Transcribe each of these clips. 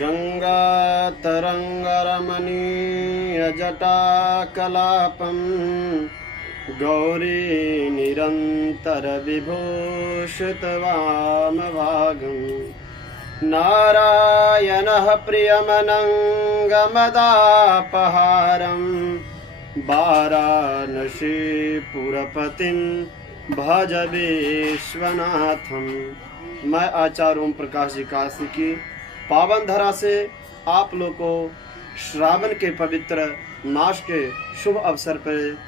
गङ्गातरङ्गरमणीयजटाकलापं गौरी निरन्तरविभूषितवामभागं नारायणः प्रियमनङ्गमदापहारं वाराणसीपुरपतिं भज विश्वनाथम। मैं आचार्य ओम प्रकाश जी काशी की पावन धरा से आप लोग को श्रावण के पवित्र मास के शुभ अवसर पर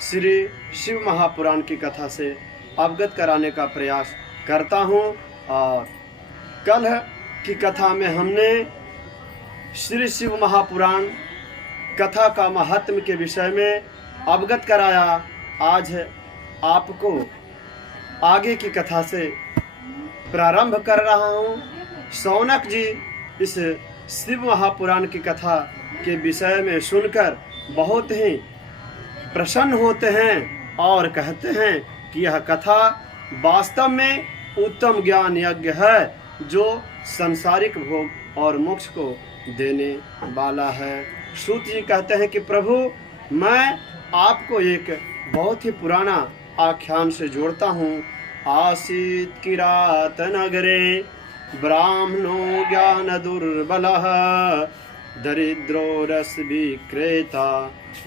श्री शिव महापुराण की कथा से अवगत कराने का प्रयास करता हूँ। और कल की कथा में हमने श्री शिव महापुराण कथा का महत्व के विषय में अवगत कराया। आज आपको आगे की कथा से प्रारंभ कर रहा हूँ। शौनक जी इस शिव महापुराण की कथा के विषय में सुनकर बहुत ही प्रसन्न होते हैं और कहते हैं कि यह कथा वास्तव में उत्तम ज्ञान यज्ञ है जो सांसारिक भोग और मोक्ष को देने वाला है। सूत जी कहते हैं कि प्रभु, मैं आपको एक बहुत ही पुराना आख्यान से जोड़ता हूँ। आसीत किरात नगरे ब्राह्मणो ज्ञान दुर्बलः दरिद्रो रस विक्रेता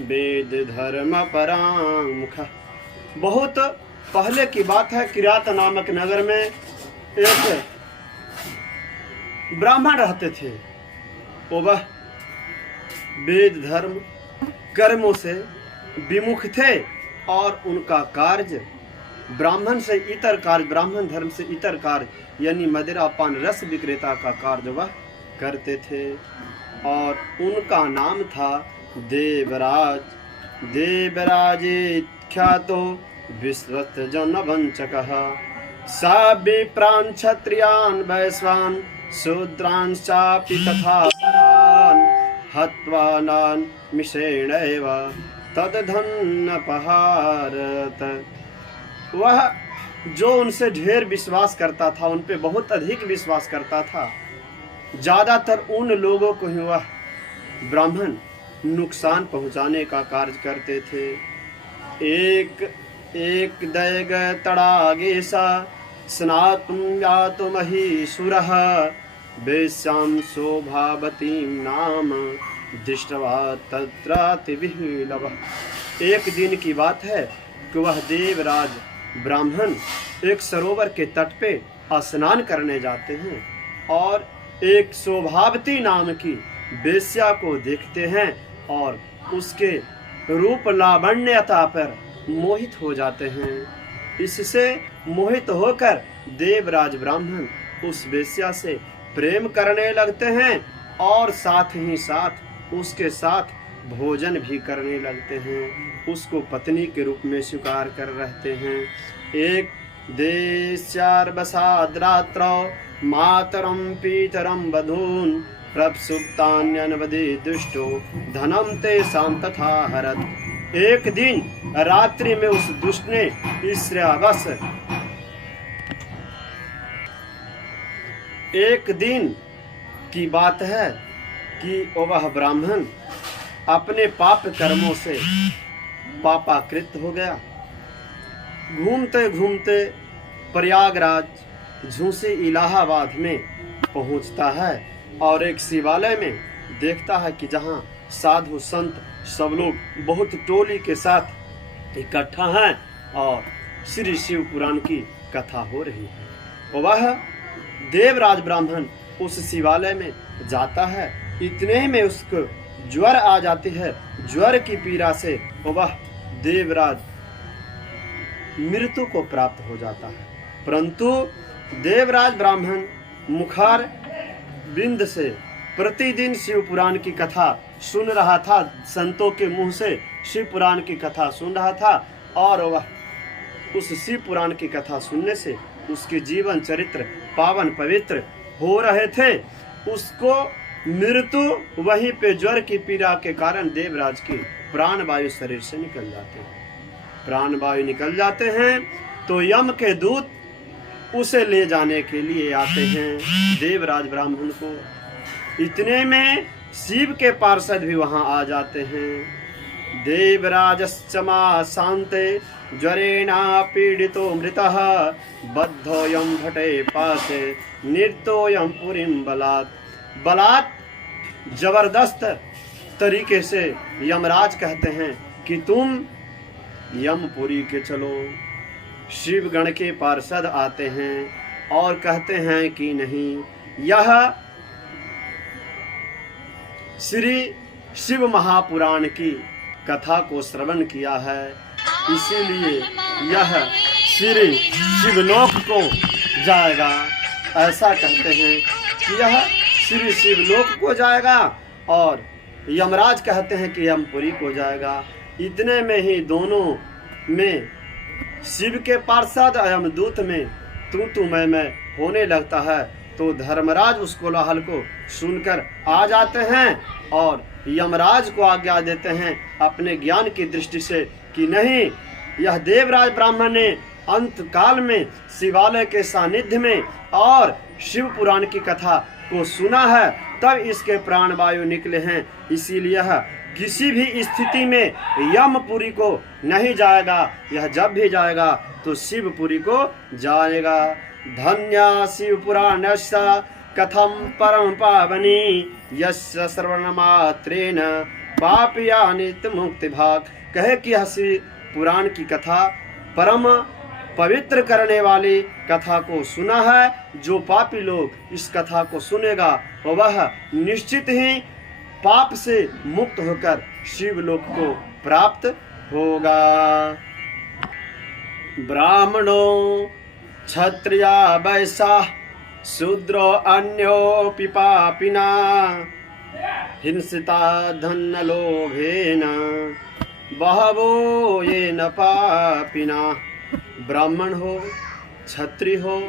वेद धर्म परांमुख। बहुत पहले की बात है। किरात नामक नगर में एक ब्राह्मण रहते थे। वह वेद धर्म कर्मों से विमुख थे और उनका कार्य ब्राह्मण धर्म से इतर कार्य यानी मदिरा पान रस विक्रेता का कार्य वह करते थे। और उनका नाम था देवराज। देवराजेख्यातो विश्वत जन वंचकः सा विप्रान् क्षत्रियान् वैश्वान् शूद्रांश्चापि तथा परान् हत्वा नान् मिषेणैव तदधन्नपहारत। वह जो उनसे ढेर विश्वास करता था, उन पे बहुत अधिक विश्वास करता था। ज़्यादातर उन लोगों को ही वह ब्राह्मण नुकसान पहुंचाने का कार्य करते थे। एक दैग तड़ागे सा स्नातुं यातु महीसुरः वेश्यां शोभावतीं नाम दृष्ट्वा तत्रातिविह्वलः। एक दिन की बात है कि वह देवराज ब्राह्मण एक सरोवर के तट पे स्नान करने जाते हैं और एक शोभावती नाम की वेश्या को देखते हैं और उसके रूप लावण्यता पर मोहित हो जाते हैं। इससे मोहित होकर देवराज ब्राह्मण उस वेश्या से प्रेम करने लगते हैं और साथ ही साथ उसके साथ भोजन भी करने लगते हैं। उसको पत्नी के रूप में स्वीकार कर रहते हैं। एक देश्यार्वसाद्रात्रौ मातरं पीतरं वधून् प्रप्सुप्तान्यनवधि दुष्टो धनम तेषां तथा हरत। एक दिन रात्रि में उस दुष्ट ने ईर्ष्यावश एक दिन की बात है कि वह ब्राह्मण अपने पाप कर्मों से पापाकृत हो गया। घूमते घूमते प्रयागराज झूसी इलाहाबाद में पहुंचता है और एक शिवालय में देखता है कि जहां साधु संत सब लोग बहुत टोली के साथ इकट्ठा हैं और श्री शिव पुराण की कथा हो रही है। वह देवराज ब्राह्मण उस शिवालय में जाता है। इतने ही में उसको ज्वर आ जाती है। ज्वर की पीड़ा से वह देवराज मृत्यु को प्राप्त हो जाता है। परंतु देवराज ब्राह्मण मुखार बिंद से प्रतिदिन शिव पुराण की कथा सुन रहा था। संतों के मुंह से शिव पुराण की कथा सुन रहा था और वह उस शिव पुराण की कथा सुनने से उसके जीवन चरित्र पावन पवित्र हो रहे थे। उसको मृत्यु वहीं पे ज्वर की पीड़ा के कारण देवराज की प्राण वायु शरीर से निकल जाते हैं। प्राण वायु निकल जाते हैं तो यम के दूत उसे ले जाने के लिए आते हैं। देवराज ब्राह्मण को इतने में शिव के पार्षद भी वहां आ जाते हैं। देवराजश्चमा शांते ज्वरेणा पीड़ितो मृतः बद्धोयम भटे पाते निर्तोयम पुरीम बलात् जबरदस्त तरीके से यमराज कहते हैं कि तुम यमपुरी के चलो। शिव गण के पार्षद आते हैं और कहते हैं कि नहीं, यह श्री शिव महापुराण की कथा को श्रवण किया है, इसीलिए यह श्री शिवलोक को जाएगा। ऐसा कहते हैं कि यह श्री शिवलोक को जाएगा और यमराज कहते हैं कि यमपुरी को जाएगा। इतने में ही दोनों में शिव के पार्षद यमदूत में तू मैं होने लगता है। तो धर्मराज उस कोलाहल को सुनकर आ जाते हैं और यमराज को आज्ञा देते हैं अपने ज्ञान की दृष्टि से कि नहीं, यह देवराज ब्राह्मण ने अंत काल में शिवालय के सानिध्य में और शिव पुराण की कथा को सुना है, तब इसके प्राण वायु निकले हैं। इसीलिए यह किसी भी स्थिति में यमपुरी को नहीं जाएगा। यह जब भी जाएगा तो शिवपुरी को जाएगा। धन्या शिव पुराणस्य कथम परम पावनी यस्य श्रवण मात्रेण पापिया नित्य मुक्ति भाग। कहे कि यह शिव पुराण की कथा परम पवित्र करने वाली कथा को सुना है। जो पापी लोग इस कथा को सुनेगा वह निश्चित ही पाप से मुक्त होकर शिवलोक को प्राप्त होगा। ब्राह्मणो क्षत्रिया वैश्या शूद्रो अन्योऽपि पापिना हिंसिता धनलोभेन बहवो येन पापिना। ब्राह्मण हो, क्षत्रिय हो,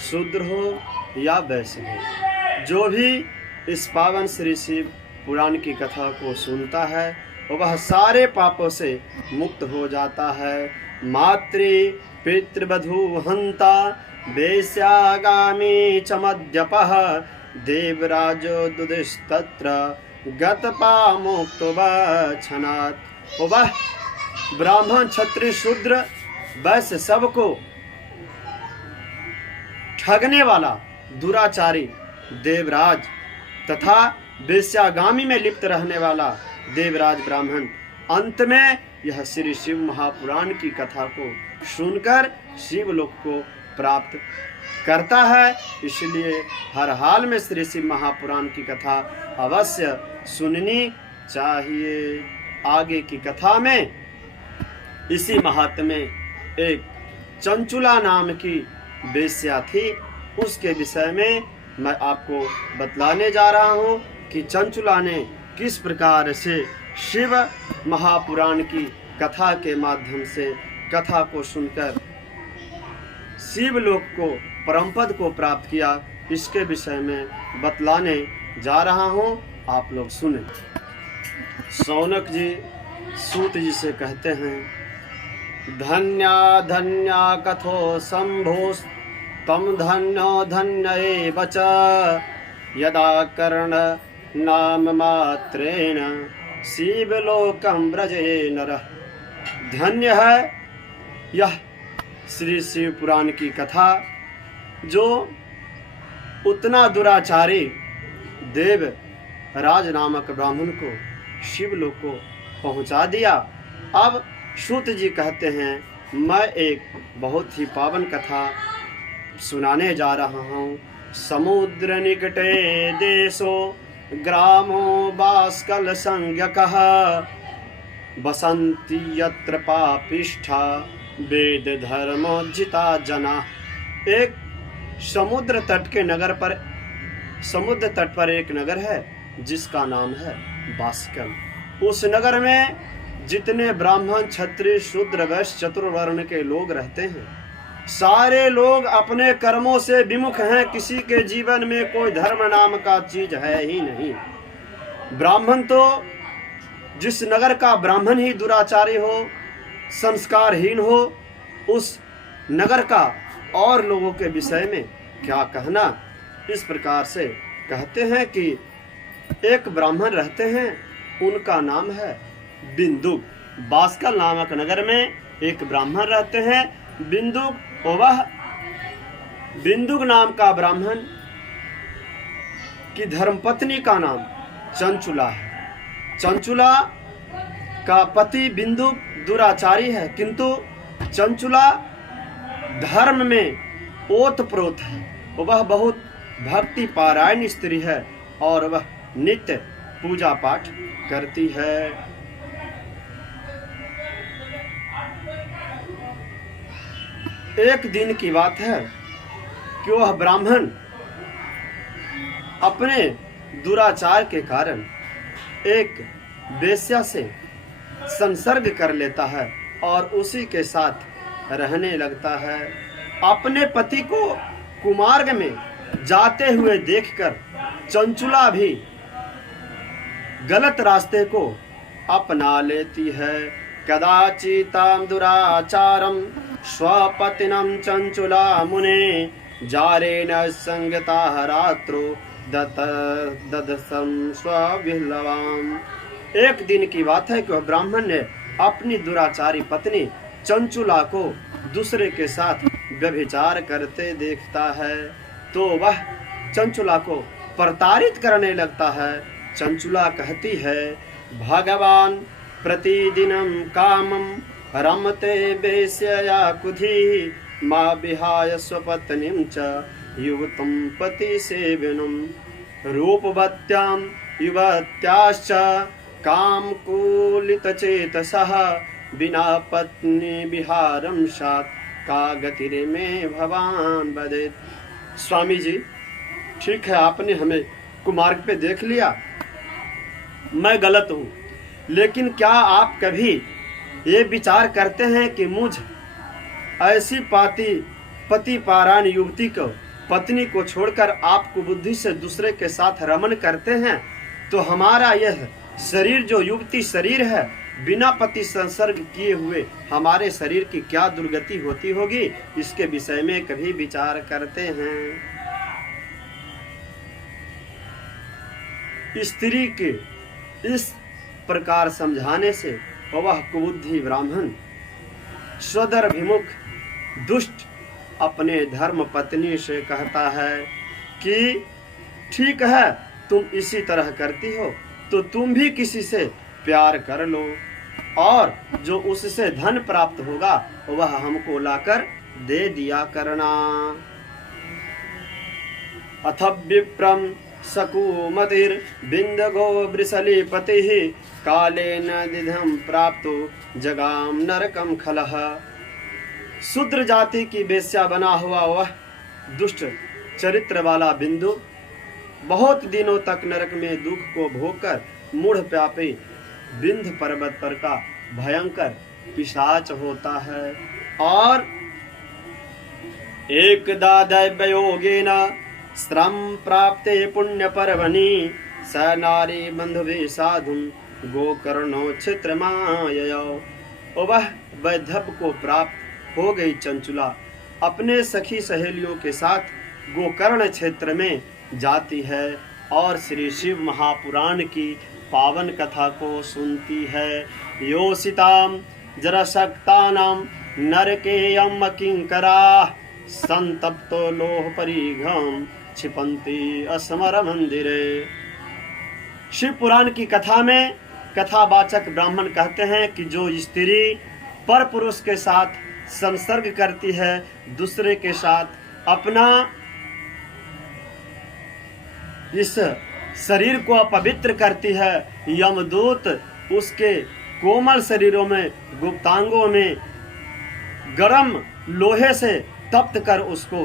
शूद्र हो या वैश्य हो, जो भी इस पावन श्री शिव पुराण की कथा को सुनता है वह सारे पापों से मुक्त हो जाता है। मातृ पितृवधू हंता वेश्यागामी च मद्यपः देवराजो दुदिस्तत्र गतपा मुक्तो वक्षणात्। वह ब्राह्मण क्षत्रिय शूद्र वैश्य सबको ठगने वाला दुराचारी देवराज तथा वेश्यागामी में लिप्त रहने वाला देवराज ब्राह्मण अंत में यह श्री शिव महापुराण की कथा को सुनकर शिवलोक को प्राप्त करता है। इसलिए हर हाल में श्री शिव महापुराण की कथा अवश्य सुननी चाहिए। आगे की कथा में इसी महात्म्य में एक चंचुला नाम की वेश्या थी, उसके विषय में मैं आपको बतलाने जा रहा हूँ कि चंचुला ने किस प्रकार से शिव महापुराण की कथा के माध्यम से कथा को सुनकर शिवलोक को परमपद को प्राप्त किया। इसके विषय में बतलाने जा रहा हूँ, आप लोग सुने। शौनक जी सूत जी से कहते हैं, धन्या धन्या कथो शंभोस् तम धन्यो धन्य एव च यदा कर्ण नाम मात्रेण शिवलोकम व्रजे नरः। धन्य है यह श्री शिव पुराण की कथा जो उतना दुराचारी देव राज नामक ब्राह्मण को शिवलोक को पहुंचा दिया। अब सूत जी कहते हैं, मैं एक बहुत ही पावन कथा सुनाने जा रहा हूँ। समुद्र निकटे देशो ग्रामो बाष्कल संज्ञकः बसन्ति यत्र पापिष्ठा वेद धर्मोज्झिता जना। एक समुद्र तट पर एक नगर है जिसका नाम है बाष्कल। उस नगर में जितने ब्राह्मण क्षत्रिय शूद्र वैश्य चतुर्वर्ण के लोग रहते हैं, सारे लोग अपने कर्मों से विमुख हैं। किसी के जीवन में कोई धर्म नाम का चीज है ही नहीं। ब्राह्मण तो जिस नगर का ब्राह्मण ही दुराचारी हो, संस्कारहीन हो, उस नगर का और लोगों के विषय में क्या कहना। इस प्रकार से कहते हैं कि एक ब्राह्मण रहते हैं, उनका नाम है बिंदुक। बास्कल नामक नगर में एक ब्राह्मण रहते हैं बिंदुक। वह बिंदुक नाम का ब्राह्मण की धर्मपत्नी का नाम चंचुला है। चंचुला का पति बिंदुक दुराचारी है, किंतु चंचुला धर्म में ओतप्रोत है। वह बहुत भक्ति पारायण स्त्री है और वह नित्य पूजा पाठ करती है। एक दिन की बात है कि वह ब्राह्मण अपने दुराचार के कारण एक वेश्या से संसर्ग कर लेता है और उसी के साथ रहने लगता है। अपने पति को कुमार्ग में जाते हुए देखकर चंचुला भी गलत रास्ते को अपना लेती है। कदाचितां दुराचारं स्वपतिनं चंचुला मुने जारेण संगता रात्रो ददसं स्वविह्लवाम्। एक दिन की बात है कि वह ब्राह्मण ने अपनी दुराचारी पत्नी चंचुला को दूसरे के साथ व्यभिचार करते देखता है, तो वह चंचुला को प्रताड़ित करने लगता है। चंचुला कहती है, भगवान प्रतिदिनं कामं रमते वेश्यया कुधी मा विहाय स्वपत्नीं च युवतं पतिसेविनं रूपवत्यां युवत्याश्च कामकुलितचेतसः बिना पत्नी विहारं सात् का गतिर्मे भवान वदेत्। स्वामी जी, ठीक है, आपने हमें कुमार्ग पे देख लिया, मैं गलत हूँ, लेकिन क्या आप कभी ये विचार करते हैं कि मुझ ऐसी पति पारायण युवती को, पत्नी को छोड़कर आप कुबुद्धि से दूसरे के साथ रमन करते हैं, तो हमारा यह शरीर जो युवती शरीर है, बिना पति संसर्ग किए हुए हमारे शरीर की क्या दुर्गति होती होगी, इसके विषय में कभी विचार करते हैं? स्त्री के इस प्रकार समझाने से वह कुबुद्धि ब्राह्मण स्वदर्भिमुख दुष्ट अपने धर्म पत्नी से कहता है कि ठीक है, तुम इसी तरह करती हो तो तुम भी किसी से प्यार कर लो और जो उससे धन प्राप्त होगा वह हमको लाकर दे दिया करना। अथ विप्रम सकुमतिर बिंदगो वृषलीपतिः कालेन दिधम प्राप्तो जगाम नरकम खलः। शूद्र जाति की वेश्या बना हुआ वह दुष्ट चरित्र वाला बिंदु बहुत दिनों तक नरक में दुख को भोगकर मूढ़ प्यापी विंध्य पर्वत पर का भयंकर पिशाच होता है। और एकदा दैवयोगेन श्रम प्राप्ते पुण्य पर्वणि स नारी बंधुवे साधुं गोकर्णो क्षेत्रमायया। वह वैधव्य को प्राप्त हो गई चंचुला अपने सखी सहेलियों के साथ गोकर्ण क्षेत्र में जाती है और श्री शिव महापुराण की पावन कथा को सुनती है। योषिताम जरशक्तानां नरकेयम किंकरा संतप्तो लोह परिघम क्षिपन्ति असमर मंदिरे। शिव पुराण की कथा में कथावाचक ब्राह्मण कहते हैं कि जो स्त्री पर पुरुष के साथ संसर्ग करती है, दूसरे के साथ अपना इस शरीर को अपवित्र करती है, यमदूत उसके कोमल शरीरों में गुप्तांगों में गरम लोहे से तप्त कर उसको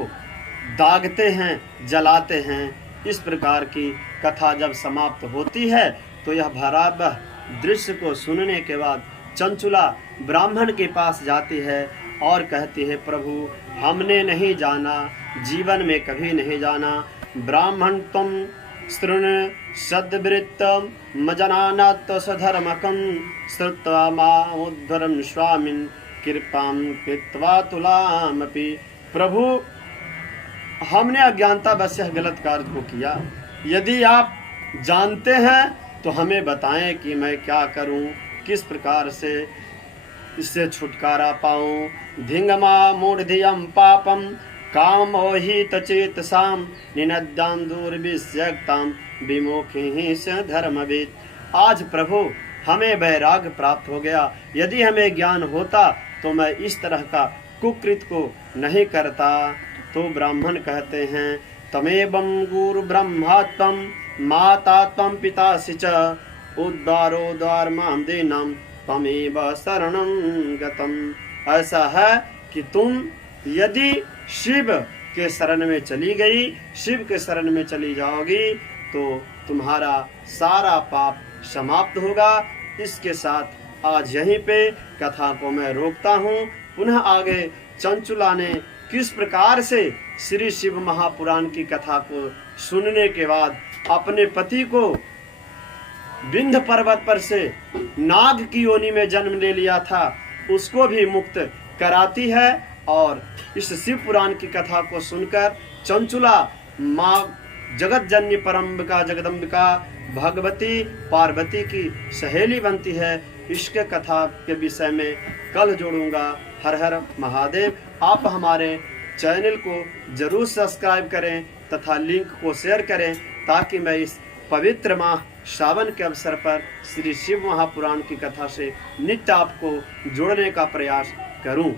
दागते हैं, जलाते हैं। इस प्रकार की कथा जब समाप्त होती है तो यह भयावह दृश्य को सुनने के बाद चंचुला ब्राह्मण के पास जाती है और कहती है, प्रभु हमने नहीं जाना, जीवन में कभी नहीं जाना, ब्राह्मण तुम शृण सद्वृत्तम मजनानात् सधर्मकं श्रुत्वा मामुद्धरं स्वामिन् कृपां कृत्वा तुलामपि। प्रभु हमने अज्ञानता बस यह गलत कार्य को किया, यदि आप जानते हैं तो हमें बताएं कि मैं क्या करूं, किस प्रकार से इससे छुटकारा पाऊं। धिंगमा मूढ़धियम पापम कामोहित चेतसाम निनद्यां दुर्विषयक्ताम विमुखी स धर्मविद। आज प्रभु हमें वैराग्य प्राप्त हो गया। यदि हमें ज्ञान होता तो मैं इस तरह का कुकृत को नहीं करता। तो ब्राह्मण कहते हैं तमेवं गुरु ब्रह्मा त्वं माता त्वं पितासि च उद्धारोद्धार मां देनम तमेव शरणं गतम। ऐसा है कि तुम यदि शिव के शरण में चली गई, शिव के शरण में चली जाओगी तो तुम्हारा सारा पाप समाप्त होगा। इसके साथ आज यहीं पे कथा को मैं रोकता हूँ। पुनः आगे चंचुला ने किस प्रकार से श्री शिव महापुराण की कथा को सुनने के बाद अपने पति को विंध्य पर्वत पर से नाग की योनि में जन्म ले लिया था, उसको भी मुक्त कराती है। और इस शिव पुराण की कथा को सुनकर चंचुला माँ जगत जननी परम्बिका जगदम्बिका भगवती पार्वती की सहेली बनती है। इसके कथा के विषय में कल जोड़ूंगा। हर हर महादेव। आप हमारे चैनल को जरूर सब्सक्राइब करें तथा लिंक को शेयर करें ताकि मैं इस पवित्र माह श्रावण के अवसर पर श्री शिव महापुराण की कथा से नित्य आपको जोड़ने का प्रयास करूं।